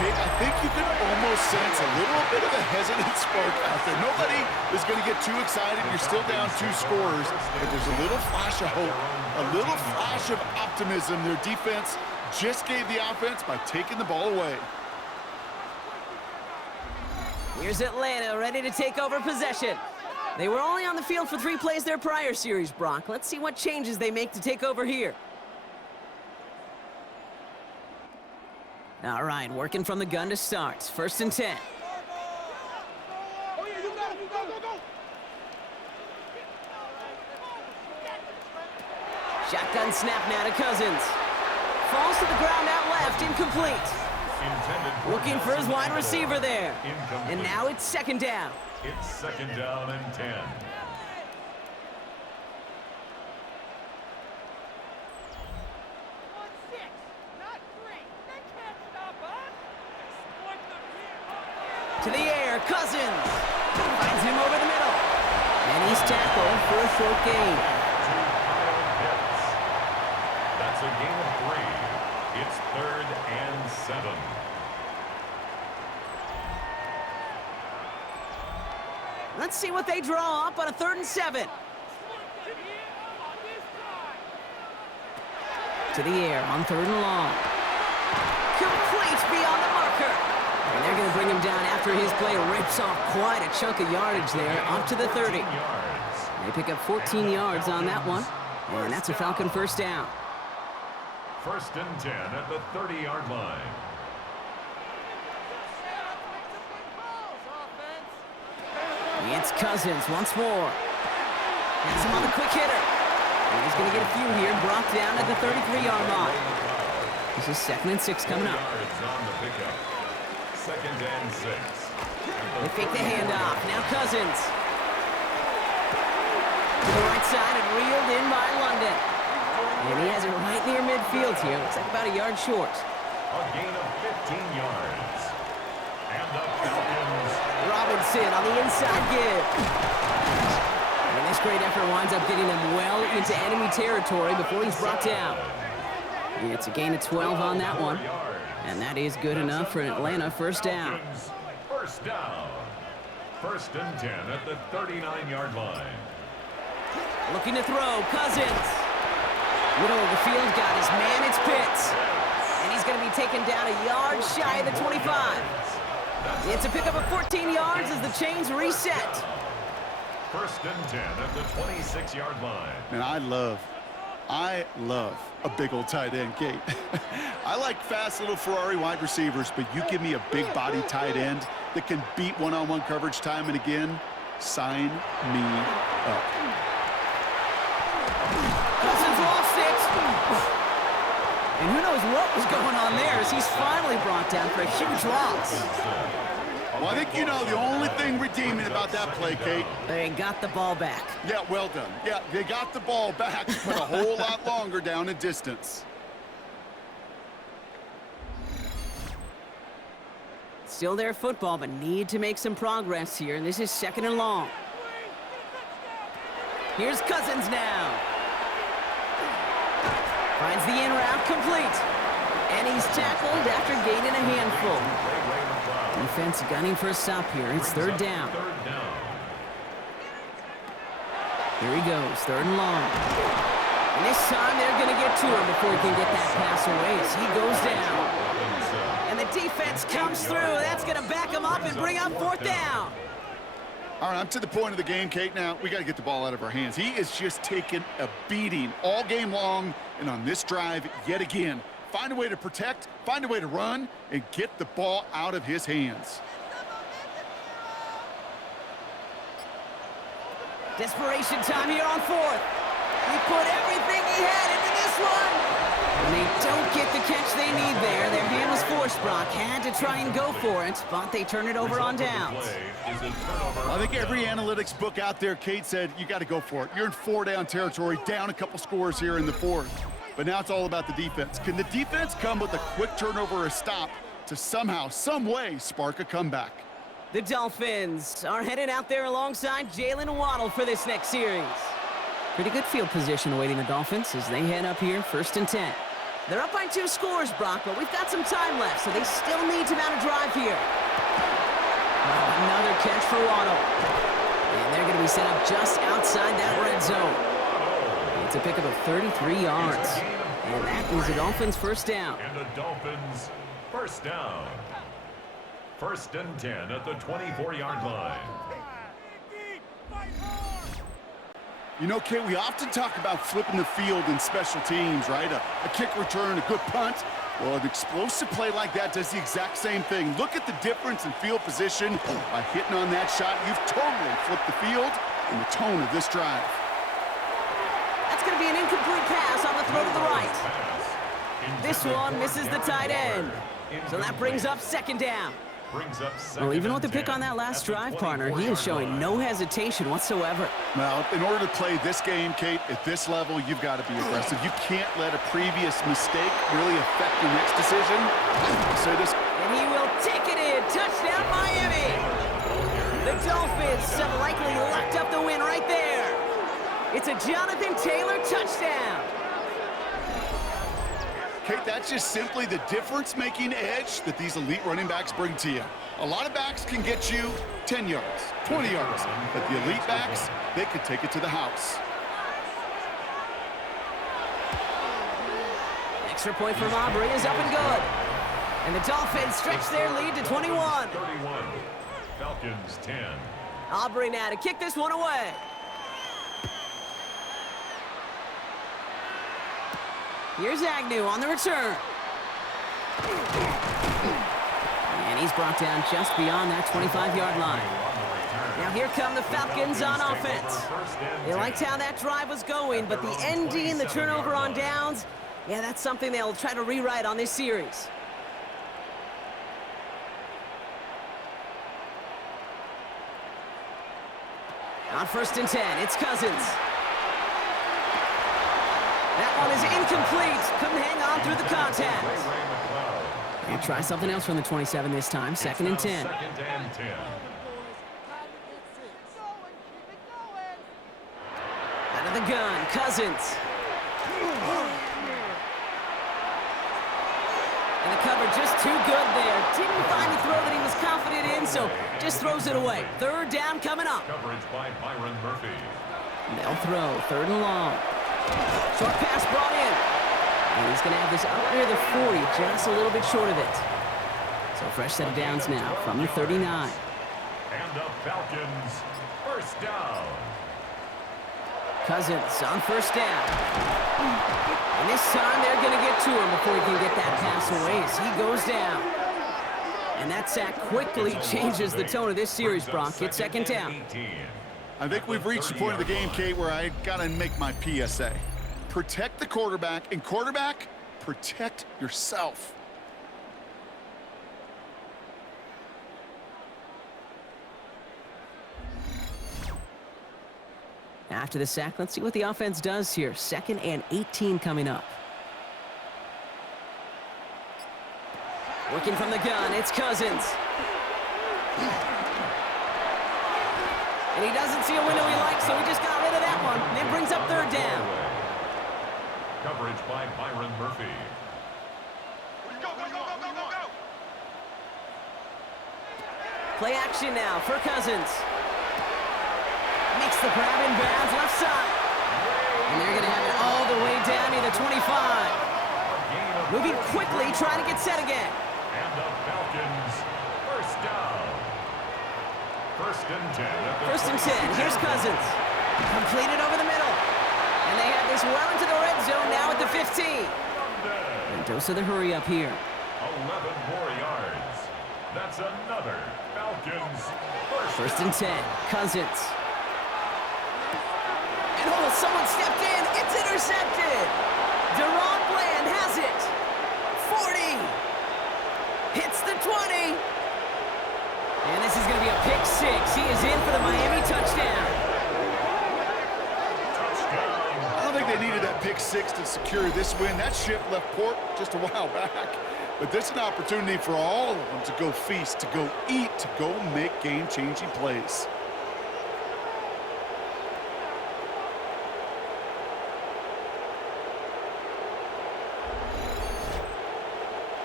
Hey, I think you can almost sense a little bit of a hesitant spark out there. Nobody is going to get too excited. You're still down 2 scores, but there's a little flash of hope, a little flash of optimism. Their defense just gave the offense by taking the ball away. Here's Atlanta ready to take over possession. They were only on the field for 3 plays their prior series, Brock. Let's see what changes they make to take over here. All right, working from the gun to start. First and 10. Shotgun snap now to Cousins. Falls to the ground out left, incomplete. Looking for his wide receiver there. And now it's second down. It's second down and 10. To the air, Cousins. Finds him over the middle. And he's tackled for a short gain. That's a gain of 3. It's third and 7. Let's see what they draw up on a 3rd and 7. To the air on 3rd and long. Complete beyond the marker. And they're going to bring him down after his play rips off quite a chunk of yardage there, up to the 30. They pick up 14 yards on that one, and that's a Falcon first down. First and 10 at the 30-yard line. It's Cousins once more. Has him on the quick hitter. And he's going to get a few here, brought down at the 33-yard line. This is 2nd and 6 coming up. Second and 6. They fake the handoff. Now Cousins. To the right side and reeled in by London. And he has it right near midfield here. Looks like about a yard short. A gain of 15 yards. And the Falcons. Robinson on the inside give. And this great effort winds up getting them well into enemy territory before he's brought down. It's a gain of 12 on that one. And that is good enough for an Atlanta first down. First down. First and 10 at the 39-yard line. Looking to throw, Cousins. Middle of the field, got his man, it's Pitts. And he's going to be taken down a yard shy of the 25. It's a pickup of 14 yards as the chains reset. First and 10 at the 26-yard line. And I love a big old tight end, Kate. I like fast little Ferrari wide receivers, but you give me a big body tight end that can beat one-on-one coverage time and again, sign me up. Cousins lost it. And who knows what was going on there as he's finally brought down for a huge loss. Well, I think you know the only thing redeeming about that play, Kate. They got the ball back. Yeah, well done. Yeah, they got the ball back, but a whole lot longer down in distance. Still their football, but need to make some progress here. This is 2nd and long. Here's Cousins now. Finds the in route complete. And he's tackled after gaining a handful. Defense gunning for a stop here. It's 3rd down. Here he goes, 3rd and long. And this time they're going to get to him before he can get that pass away as he goes down. And the defense comes through. That's going to back him up and bring up 4th down. All right, I'm to the point of the game, Kate. Now, we got to get the ball out of our hands. He is just taking a beating all game long, and on this drive, yet again, find a way to protect, find a way to run, and get the ball out of his hands. Desperation time here on 4th. He put everything he had into this one. And they don't get the catch they need there. Their hand was forced, Brock. Had to try and go for it, but they turn it over on downs. I think every analytics book out there, Kate, said you got to go for it. You're in 4-down territory, down a couple scores here in the 4th. But now it's all about the defense. Can the defense come with a quick turnover or a stop to somehow, some way, spark a comeback? The Dolphins are headed out there alongside Jalen and Waddle for this next series. Pretty good field position awaiting the Dolphins as they head up here, 1st and 10. They're up by 2 scores, Brock, but we've got some time left, so they still need to mount a drive here. Another catch for Waddle. And they're going to be set up just outside that red zone. It's a pickup of 33 yards. And that is the Dolphins' 1st down. And the Dolphins' 1st down. 1st and 10 at the 24-yard line. You know, Kate, we often talk about flipping the field in special teams, right? A kick return, a good punt. Well, an explosive play like that does the exact same thing. Look at the difference in field position. By hitting on that shot, you've totally flipped the field and the tone of this drive. That's going to be an incomplete pass on the throw to the right. This one misses the tight end. So that brings up 2nd down. Well, even with the pick on that last drive, partner, he is showing no hesitation whatsoever. Well, in order to play this game, Kate, at this level, you've got to be aggressive. You can't let a previous mistake really affect your next decision. So this... And he will take it in. Touchdown, Miami. The Dolphins have likely locked up the win right there. It's a Johnathan Taylor touchdown. Kate, that's just simply the difference-making edge that these elite running backs bring to you. A lot of backs can get you 10 yards, 20 yards, but the elite backs, they could take it to the house. Extra point from Aubrey is up and good. And the Dolphins stretch their lead to 21. 31. Falcons 10. Aubrey now to kick this one away. Here's Agnew on the return. And he's brought down just beyond that 25-yard line. Now here come the Falcons on offense. They liked how that drive was going, but the ending, the turnover on downs, yeah, that's something they'll try to rewrite on this series. On 1st and 10, it's Cousins. That one is incomplete. Couldn't hang on through the contact. And try something else from the 27 this time. 2nd and 10. Second and 10. Out of the gun, Cousins. And the cover just too good there. Didn't find the throw that he was confident in, so just throws it away. 3rd down coming up. Coverage by Byron Murphy. They'll throw 3rd and long. Short pass brought in. And he's going to have this out near the 40, just a little bit short of it. So fresh set of downs now from the 39. And the Falcons' 1st down. Cousins on 1st down. And this time they're going to get to him before he can get that pass away as he goes down. And that sack quickly changes the tone of this series, Brock. It's 2nd down. I think we've reached the point of the game, Kate, where I got to make my PSA. Protect the quarterback, and quarterback, protect yourself. After the sack, let's see what the offense does here. 2nd and 18 coming up. Working from the gun, it's Cousins. And he doesn't see a window he likes, so he just got rid of that one. And it brings up 3rd down. Coverage by Byron Murphy. Go, go, go, go, go, go, go! Play action now for Cousins. Makes the grab in bounds left side. And they're going to have it All the way down near the 25. Moving quickly, trying to get set again. And the Falcons, first down. First and 10. First and 10. Here's Cousins. Completed over the middle. And they have this well into the red zone now at the 15. And dose of the hurry up here. 11 more yards. That's another Falcons First and 10. Cousins. And oh, someone stepped in. It's intercepted. Deron Bland has it. 40. Hits the 20. And this is going to be a pick six. He is in for the Miami touchdown. I don't think they needed that pick six to secure this win. That ship left port just a while back. But this is an opportunity for all of them to go feast, to go eat, to go make game-changing plays.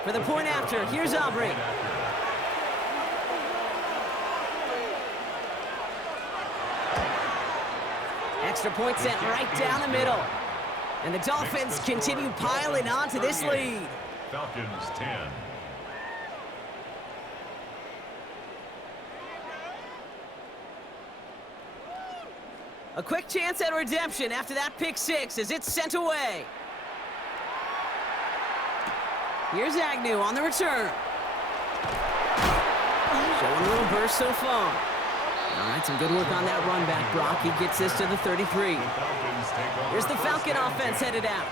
For the point after, here's Aubrey. Extra point set right down the middle. And the Dolphins continue piling onto this lead. Falcons 10. A quick chance at redemption after that pick six as it's sent away. Here's Agnew on the return. Showing a little burst so far. All right, some good work on that run back, Brock. He gets this to the 33. Here's the Falcon offense headed out.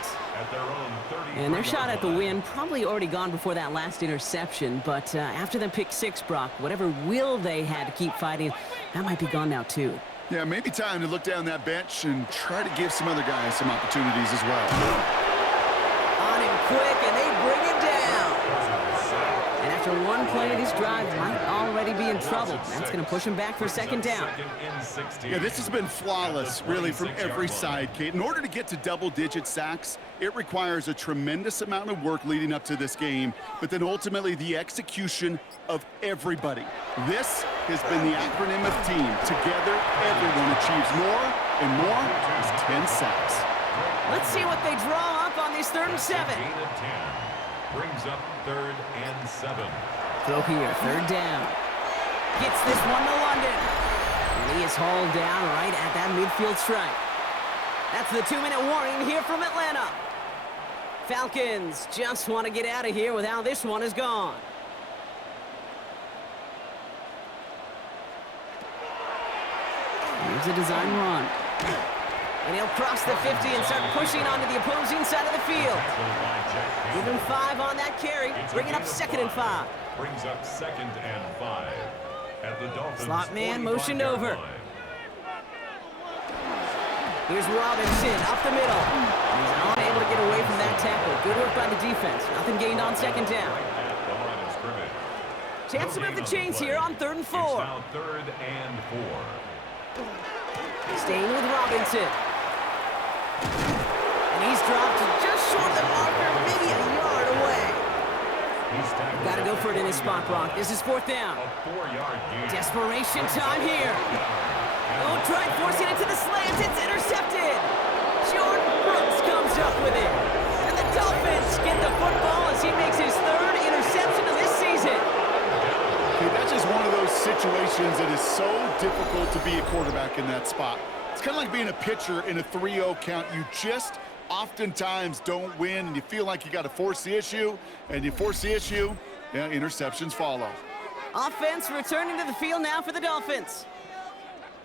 And their shot at the win probably already gone before that last interception, but after the pick six, Brock, whatever will they had to keep fighting, that might be gone now too. Yeah, maybe time to look down that bench and try to give some other guys some opportunities as well. On him quick, and they bring him down. And after one play of this drive, might already be in trouble. That's going to push him back for second down. Yeah, this has been flawless, really, from every side, Kate. In order to get to double-digit sacks, it requires a tremendous amount of work leading up to this game, but then ultimately the execution of everybody. This has been the acronym of team. Together, everyone achieves more, and more is 10 sacks. Let's see what they draw up on this 3rd and 7. Brings up 3rd and 7. Throw here, 3rd down. Gets this one to London. And he is hauled down right at that midfield stripe. That's the 2-minute warning here from Atlanta. Falcons just want to get out of here with how this one is gone. Here's a design run. And he'll cross the 50 and start pushing onto the opposing side of the field. Give him 5 on that carry, bringing up 2nd and 5. Brings up 2nd and 5. At the Dolphins. Slot man motioned over. Here's Robinson up the middle. He's unable to get away from that tackle. Good work by the defense. Nothing gained on 2nd down. Chance to move the chains here on 3rd and 4. It's now 3rd and 4. Staying with Robinson. And he's dropped just short of the marker, maybe a yard away. Got to go for it in his spot, Brock. This is 4th down. A 4-yard gain. Desperation time here. Oh, try forcing it to the slant. It's intercepted. Jordan Brooks comes up with it. And the Dolphins get the football as he makes his 3rd interception of this season. Okay, that's just one of those situations that is so difficult to be a quarterback in that spot. It's kind of like being a pitcher in a 3-0 count. You just oftentimes don't win, and you feel like you got to force the issue, and you force the issue, yeah, interceptions follow. Offense returning to the field now for the Dolphins.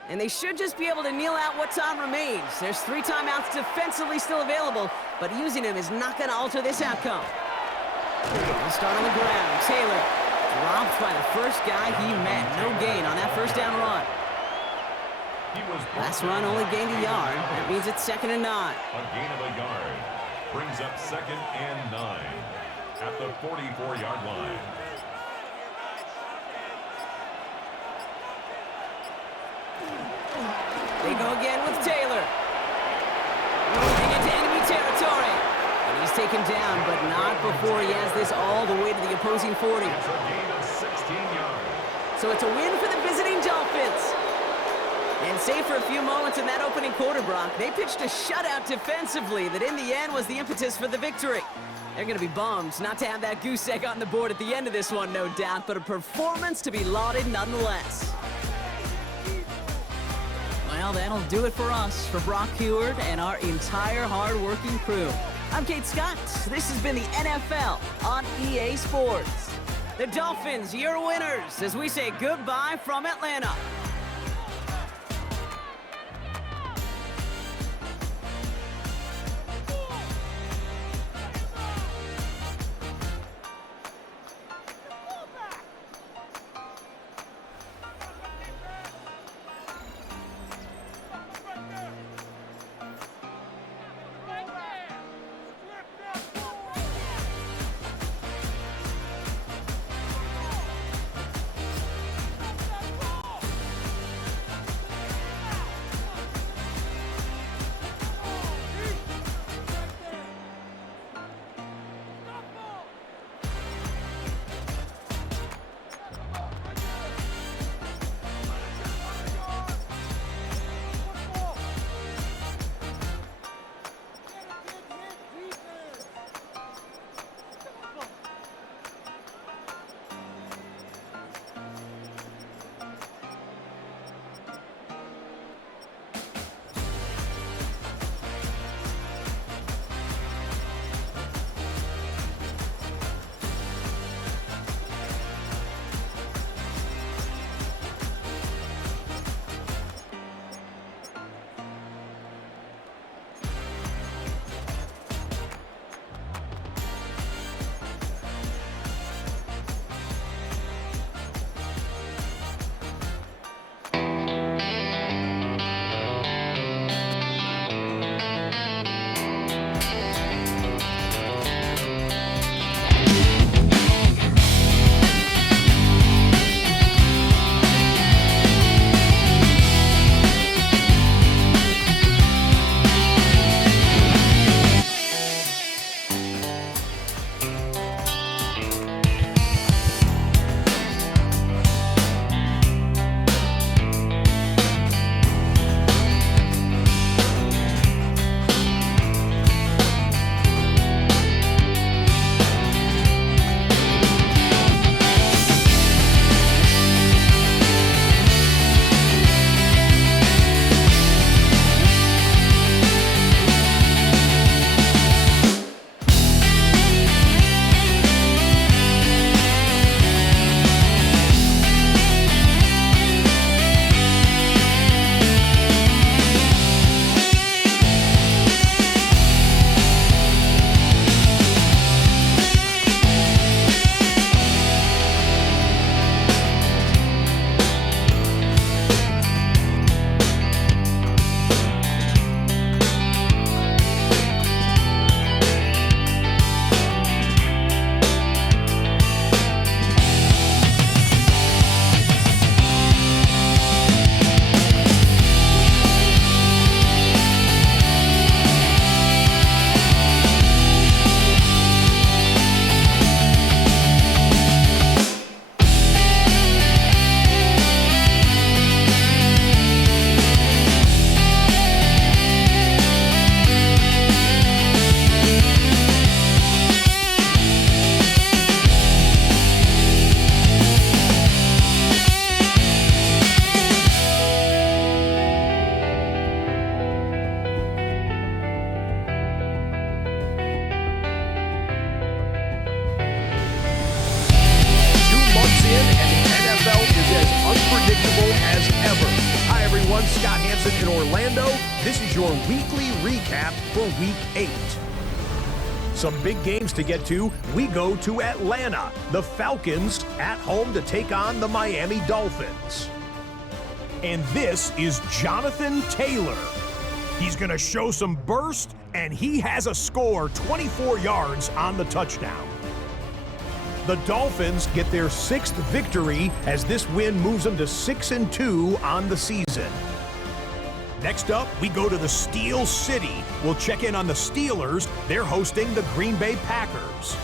And they should just be able to kneel out what time remains. There's 3 timeouts defensively still available, but using them is not going to alter this outcome. They'll start on the ground. Taylor dropped by the first guy he met. No gain on that 1st down run. Last run only gained a yard. That means it's 2nd and 9. A gain of a yard. Brings up 2nd and 9 at the 44-yard line. They go again with Taylor. Moving into enemy territory. And he's taken down, but not before he has this all the way to the opposing 40. It's a gain of 16 yards. So it's a win for the visiting Dolphins. And save for a few moments in that opening quarter, Brock, they pitched a shutout defensively that in the end was the impetus for the victory. They're going to be bummed not to have that goose egg on the board at the end of this one, no doubt, but a performance to be lauded nonetheless. Well, that'll do it for us, for Brock Heward and our entire hard-working crew. I'm Kate Scott. This has been the NFL on EA Sports. The Dolphins, your winners, as we say goodbye from Atlanta. in Orlando. This is your weekly recap for Week 8. Some big games to get to. We go to Atlanta. The Falcons at home to take on the Miami Dolphins. And this is Johnathan Taylor. He's going to show some burst, and he has a score, 24 yards on the touchdown. The Dolphins get their 6th victory as this win moves them to 6-2 on the season. Next up, we go to the Steel City. We'll check in on the Steelers. They're hosting the Green Bay Packers.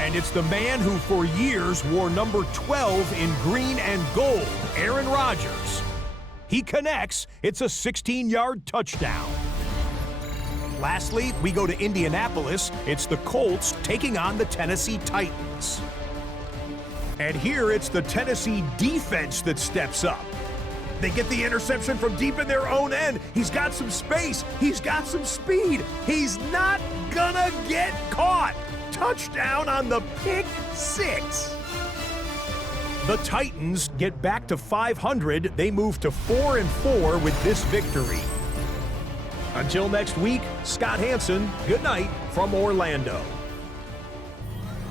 And it's the man who for years wore number 12 in green and gold, Aaron Rodgers. He connects. It's a 16-yard touchdown. Lastly, we go to Indianapolis. It's the Colts taking on the Tennessee Titans. And here it's the Tennessee defense that steps up. They get the interception from deep in their own end. He's got some space. He's got some speed. He's not gonna get caught. Touchdown on the pick six. The Titans get back to 500. They move to 4-4 with this victory. Until next week, Scott Hansen, good night from Orlando.